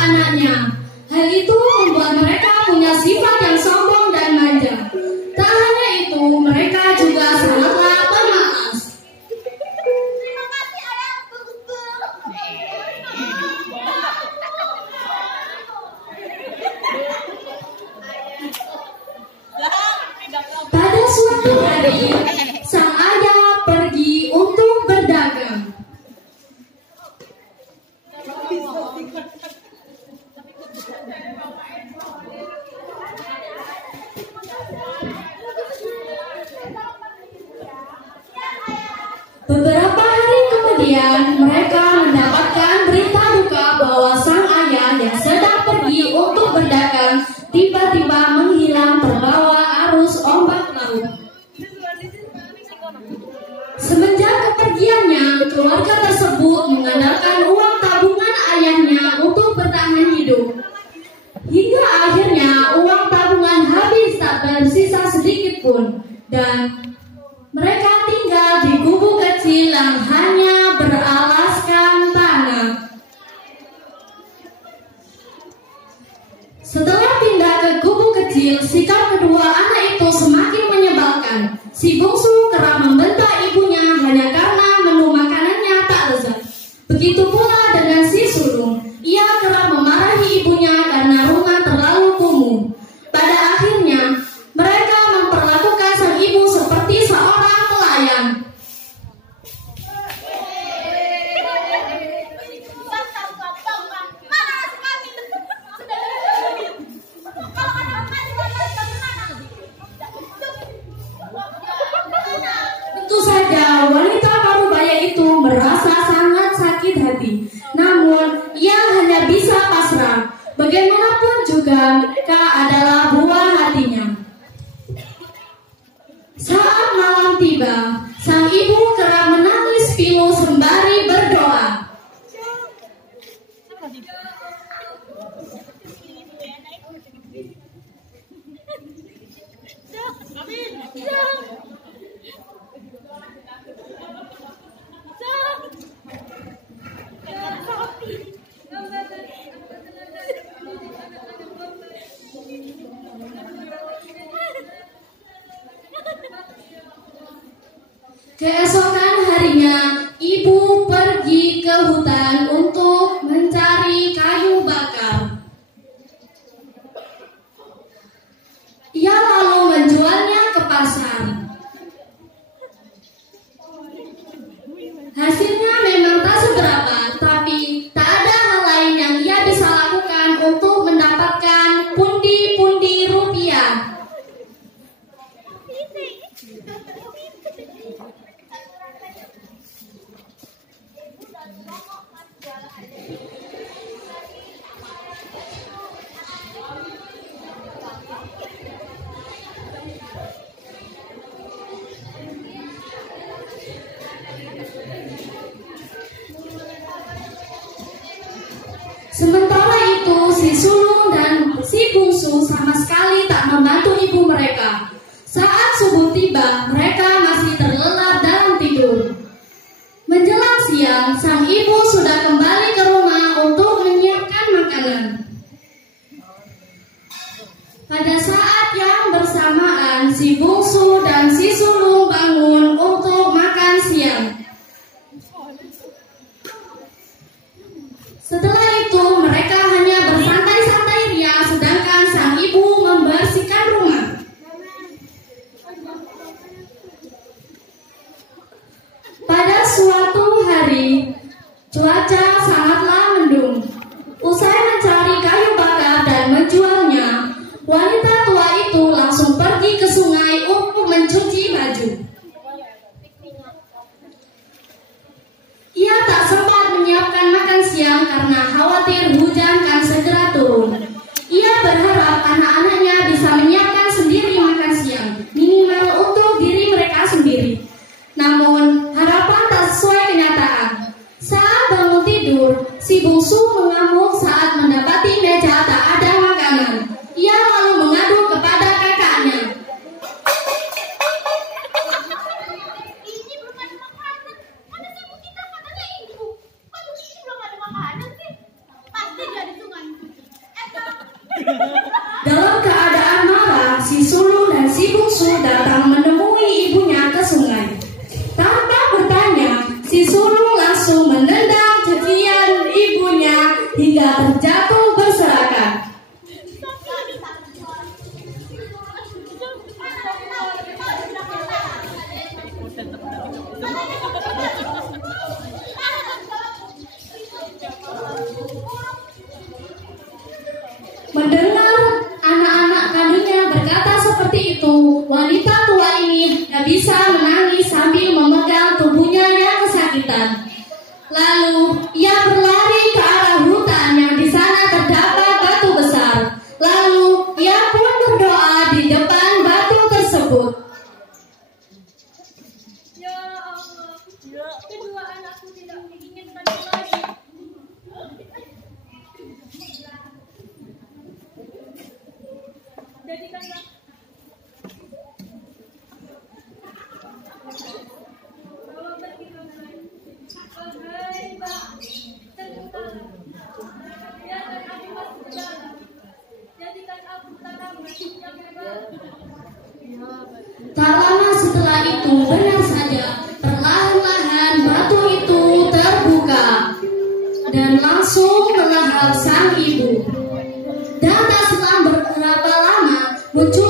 anaknya. Hal itu membuat mereka punya sifat yang sombong dan manja. Tak hanya itu, mereka juga sangatlah pemalas. Terima kasih ayahku. Pada suatu hari, sang ayah pergi untuk berdagang. Beberapa hari kemudian, mereka mendapatkan berita duka bahwa sang ayah yang sedang pergi untuk berdagang tiba-tiba menghilang terbawa arus ombak laut. Semenjak kepergiannya, keluarga tersebut mengandalkan uang tabungan ayahnya untuk bertahan hidup. Hingga akhirnya uang tabungan habis, tak tersisa sedikit pun, dan mereka tinggal di gubuk kecil yang hanya beralaskan tanah. Setelah pindah ke gubuk kecil, sikap kedua anak itu semakin menyebalkan. Si bungsu kerap membentak ibunya hanya karena menu makanannya tak lezat. Begitu pula dengan si sulung. Ia kerap memarahi ibunya karena rumah terlalu kumuh. Pada akhirnya, mereka memperlakukan sang ibu seperti seorang pelayan. Tentu saja wanita parubaya itu merasa sangat sakit hati. Namun ia hanya bisa pasrah. Bagaimanapun juga mereka adalah buah hatinya. Saat malam tiba, sang ibu kerap menangis pilu sembari berdoa. Keesokan harinya, ibu pergi ke hutan untuk mencari kayu bakar. Ia lalu menjualnya ke pasar. Hasilnya memang tak seberapa, tapi tak ada hal lain yang ia bisa lakukan untuk mendapatkan pundi-pundi rupiah. Sementara itu, si sulung dan si bungsu sama sekali tak membantu ibu mereka. Saat subuh tiba, mereka masih terlelap dalam tidur. Menjelang siang, sang ibu sudah kembali ke rumah untuk menyiapkan makanan. Pada saat yang bersamaan, si bungsu dan si sulung bangun untuk makan siang. Setelah itu, mereka hanya bersantai-santai ria, sedangkan sang ibu membersihkan rumah. Pada suatu hari, cuaca sangatlah mendung. Usai mencari kayu bakar dan menjualnya, wanita tua itu langsung pergi ke sungai untuk mencuci baju. Ia tak sempat menyiapkan makan siang karena khawatir hujan akan segera turun. Ia berharap anak-anaknya bisa menyiapkan sendiri makan siang, minimal untuk diri mereka sendiri. Namun, harapan tak sesuai kenyataan. Saat bangun tidur, si bungsu mengamuk saat mendapati meja tak ada makanan. Ia lalu mengadu kepada kakaknya. Ini belum ada makanan. Mana sih kita katanya ibu? Kok ini belum ada makanan sih? Pasti dia di Dalam keadaan marah, si sulung dan si bungsu datang menemui ibunya ke sungai. Tanpa bertanya, si sulung langsung menendang cacian ibunya hingga terjatuh berserakan. Mendengar anak-anak kandungnya berkata seperti itu, wanita tua ini tak bisa menangis sambil memegang tubuhnya yang kesakitan. Lalu ia berlari ke arah hutan yang di sana terdapat batu besar. Lalu ia pun berdoa di depan batu tersebut. Ya Allah, kedua anakku tidak menginginkan lagi. Jadikanlah bahwa berkira-kira wahai Mbak, tentukanlah biarkan aku masuk ke dalam, jadikan aku tanaman yang hebat. Tak lama setelah itu, benar saja, perlahan-lahan batu itu terbuka dan langsung melahap sang ibu. Dan tak selang berapa lama muncul